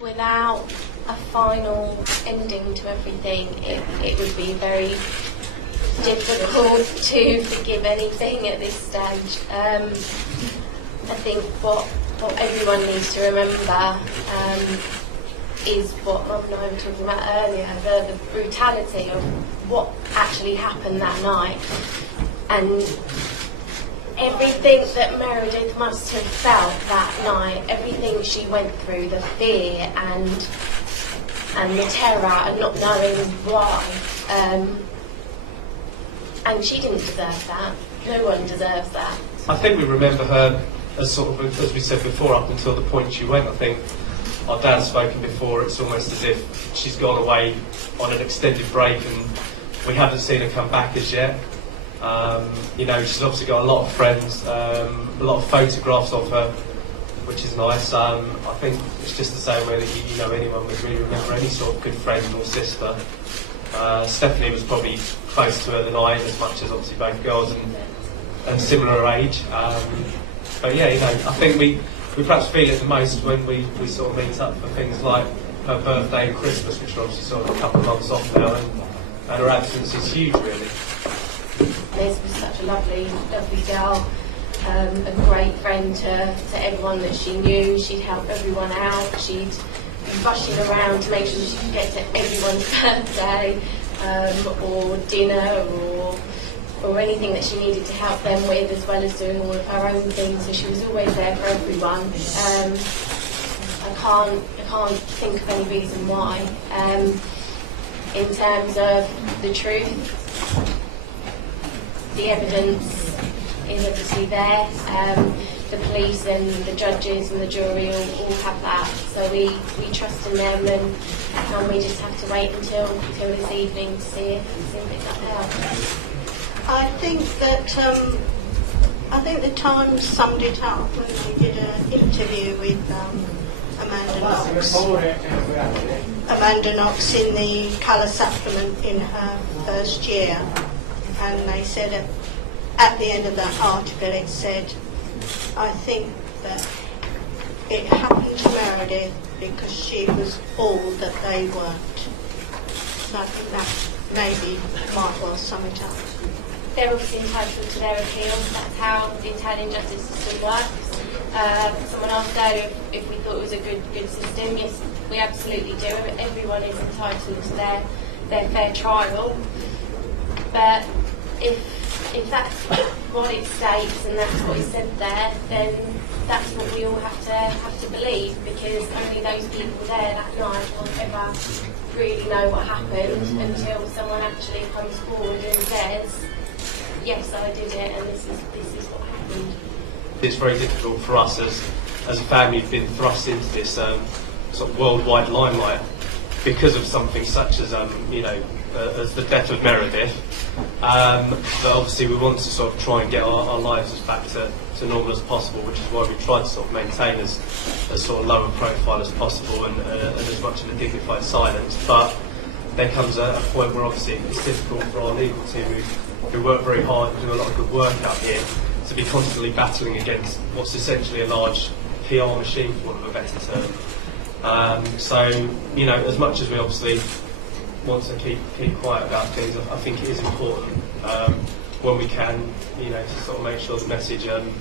Without a final ending to everything, it would be very difficult to forgive anything at this stage. I think what everyone needs to remember is what Rob and I were talking about earlier, the brutality of what actually happened that night, and everything that Meredith must have felt that night, everything she went through, the fear and the terror and not knowing why. And she didn't deserve that. No one deserves that. I think we remember her as sort of, as we said before, up until the point she went. I think our dad's spoken before, it's almost as if she's gone away on an extended break and we haven't seen her come back as yet. She's obviously got a lot of friends, a lot of photographs of her, which is nice. I think it's just the same way that anyone would really remember any sort of good friend or sister. Stephanie was probably close to her than I, as much as obviously both girls and similar age. But yeah, I think we perhaps feel it the most when we sort of meet up for things like her birthday and Christmas, which are obviously sort of a couple of months off now, and her absence is huge, really. Liz was such a lovely girl, a great friend to everyone that she knew. She'd help everyone out. She'd be rushing around to make sure she could get to everyone's birthday or dinner or anything that she needed to help them with, as well as doing all of her own things. So she was always there for everyone. I can't think of any reason why. In terms of the truth, the evidence is obviously there. The police and the judges and the jury all have that. So we trust in them, and we just have to wait until this evening to see if it's upheld. I think the Times summed it up when they did an interview with Amanda Knox. Amanda Knox in the colour supplement in her first year, and they said at the end of that article it said, I think that it happened to Meredith because she was all that they weren't. So I think that maybe might well sum it up. They're obviously entitled to their appeal. That's how the Italian justice system works. Someone asked earlier if we thought it was a good system. Yes, we absolutely do. Everyone is entitled to their fair trial. But if that's what it states and that's what is said there, then that's what we all have to believe, because only those people there that night will ever really know what happened until someone actually comes forward and says, yes, I did it, and this is what happened. It's very difficult for us as a family who've been thrust into this sort of worldwide limelight because of something such as as the death of Meredith. But obviously we want to sort of try and get our lives as back to normal as possible, which is why we try to sort of maintain as sort of low a profile as possible and as much of a dignified silence. But there comes a point where obviously it's difficult for our legal team who work very hard and do a lot of good work out here to be constantly battling against what's essentially a large PR machine, for want of a better term. So, as much as we obviously want to keep quiet about things, I think it is important when we can, to sort of make sure the message and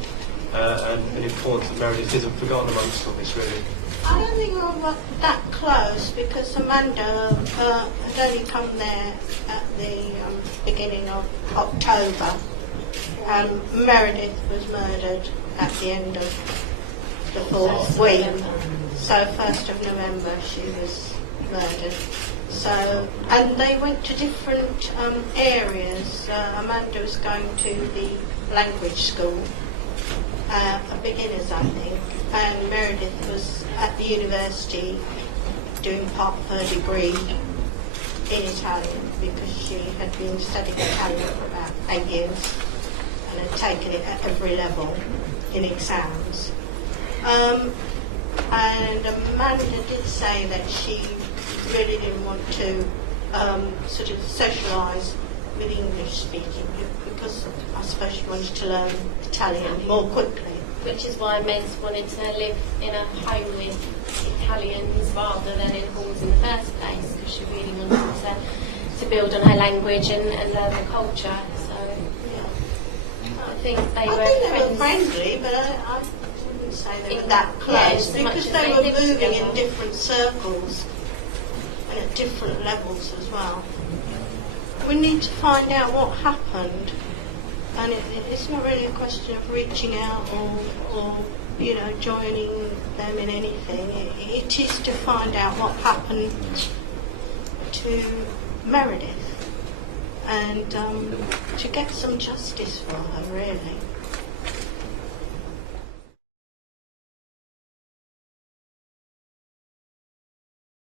importance of Meredith isn't forgotten amongst all this, really. I don't think we're that close because Amanda had only come there at the beginning of October. Meredith was murdered at the end of the fourth week. So 1st of November she was murdered. So, and they went to different areas. Amanda was going to the language school, for beginners I think, and Meredith was at the university doing part of her degree in Italian because she had been studying Italian for about 8 years and had taken it at every level in exams. And Amanda did say that she really didn't want to sort of socialise with English speaking because I suppose she wanted to learn Italian more quickly. which is why Meg's wanted to live in a home with Italians rather than in halls in the first place, because she really wanted to build on her language and learn the culture. So I think they were friendly, but I wouldn't say they were that Yeah, close, so much because as they they were lived moving together. in different circles and at different levels as well. We need to find out what happened, and it's not really a question of reaching out or joining them in anything. It is to find out what happened to Meredith and to get some justice for her, really.